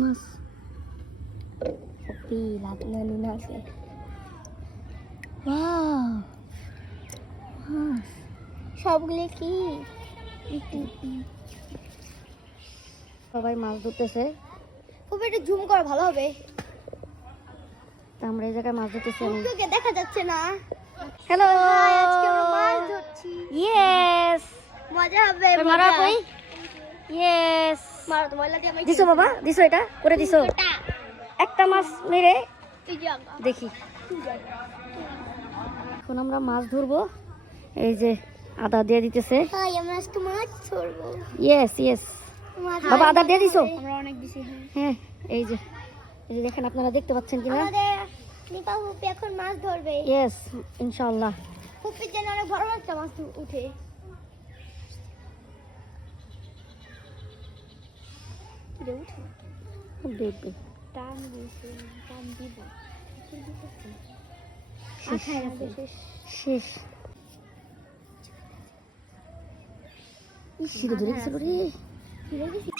মাছ copy লাগনা নুনা আছে সবগুলো কি? সবাই মাছ ধরতেছে। খুব একটু জুম কর ভালো হবে। আমরা এই জায়গায় মাছ ধরতেছি। আমি তোকে দেখা যাচ্ছে না। হ্যালো হাই, আজকে আমরা মাছ ধরছি। ইয়েস মজা হবে মারা। কই? ইয়েস দিছো বাবা দিছো এটা করে দিছো। একটা মাছ মেরে দেখি। এখন আমরা মাছ ধরবো। এই যে আদা দিয়ে দিতেছে। হাই আমরা আজকে মাছ ধরবো। ইয়েস ইয়েস বাবা আদা দিয়ে দিছো? হ্যাঁ এই যে এই যে দেখেন আপনারা দেখতে পাচ্ছেন কিনা? আমাদের নিপা হুপি এখন মাছ ধরবে। ইয়েস ইনশাআল্লাহ। হুপির জন্য অনেক বড় একটা মাছ উঠে। কিরে উঠে। দেবে টান দিয়েছে টান দিব। শেষ। আঠায় শেষ। ইস ধরে ধরে গেছে?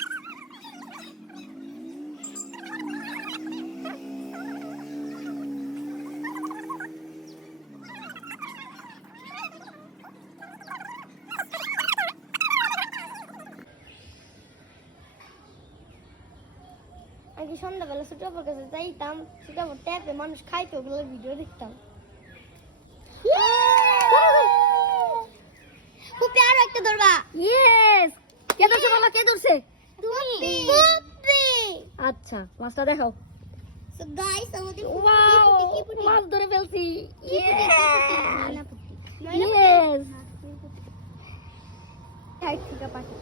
আগে সন্ধ্যাবেলা ছোটাপুর কাছে যাইতাম ছোটাপুর ট্যাপে মানুষ খাইতো ওগুলো ভিডিও দেখতাম। হুপি আরও একটা ধরবা। ইয়েস কে ধরছে কে ধরছে? তুমি হুপি আচ্ছা মাছটা দেখাও সো গাইস আমাদের ওয়াও মাছ ধরে ফেলছি। ইয়েস সাইড থেকে পাখি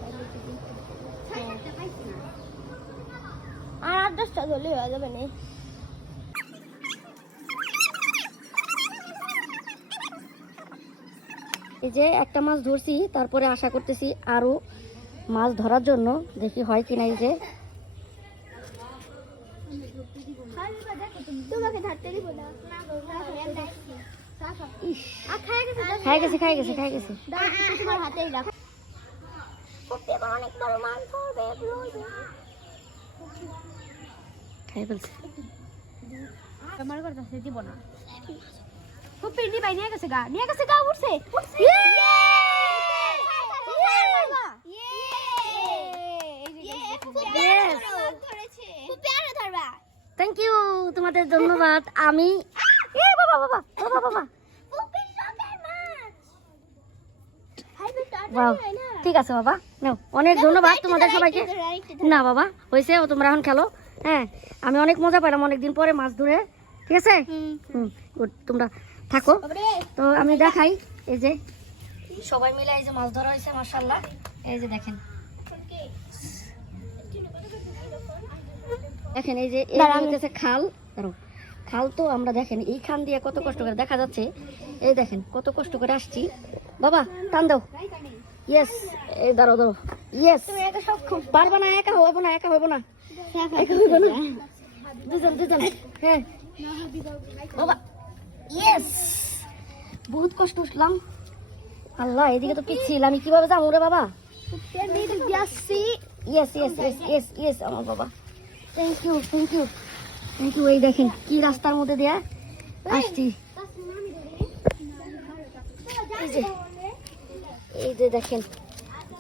আট দশটা হয়ে যাবে না। এই যে একটা মাছ ধরছি তারপরে আশা করতেছি আরও মাছ ধরার জন্য দেখি হয় কিনা এই যে। খাই গেছে খাই গেছে খাই অনেক বড় মাছ ধরবে খাই ফেলছে আমার কথা দিব না। হুপি নি ভাই নিয়ে গেছে গা নিয়ে গেছে গা উঠছে। থ্যাংক ইউ তোমাদের ধন্যবাদ। আমি এ বাবা বাবা বাবা বাবা। ঠিক আছে বাবা। নাও অনেক ধন্যবাদ তোমাদের সবাইকে। না বাবা হয়েছে তোমরা এখন খেলো। হ্যাঁ আমি অনেক মজা পেলাম অনেকদিন পরে মাছ ধরে ঠিক আছে? গুড তোমরা থাকো। তো আমি দেখাই এই যে। সবাই মিলে এই যে মাছ ধরা হয়েছে মার্শাল্লাহ এই যে দেখেন। দেখেন এই যে আমি- খাল। খাল তো আমরা দেখেন এই খান দিয়ে কত কষ্ট করে দেখা যাচ্ছে। এই দেখেন কত কষ্ট করে আসছি। বাবা টান দাও। ইয়েস এই দাঁড়াও দাঁড়াও। ইয়েস পারবা না একা হইব না একা হইব না একা হইব না। দুজন দুজন হ্যাঁ। বাবা ইয়েস বহুত কষ্ট উঠলাম আল্লাহ এদিকে তো পিচ্ছিল আমি কীভাবে যাব রে বাবা? Yes yes yes yes yes আমার বাবা। Thank you thank you thank you এই দেখেন কি রাস্তার মধ্যে দিয়া আসছি। এই যে এই যে দেখেন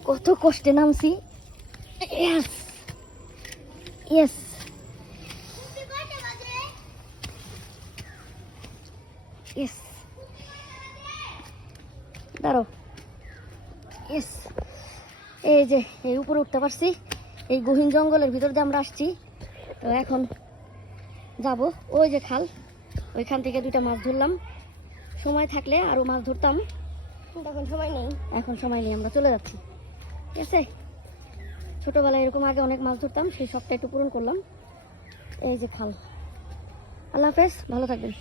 কত কষ্টে নামছি। ইয়েস ইয়েস ইয়েস দাঁড়ো ইয়েস এই যে, এই উপরে উঠতে পারছি। এই গহীন জঙ্গলের ভিতর দিয়ে আমরা আসছি। তো এখন যাব। ওই যে খাল। ওইখান থেকে দুইটা মাছ ধরলাম। সময় থাকলে আরও মাছ ধরতাম। তখন সময় নেই। এখন সময় নেই, আমরা চলে যাচ্ছি। ঠিক আছে? ছোটোবেলায় এরকম আগে অনেক মাছ ধরতাম, সেই সবটা একটু পূরণ করলাম। এই যে খাল। আল্লাহ হাফেজ, ভালো থাকবেন।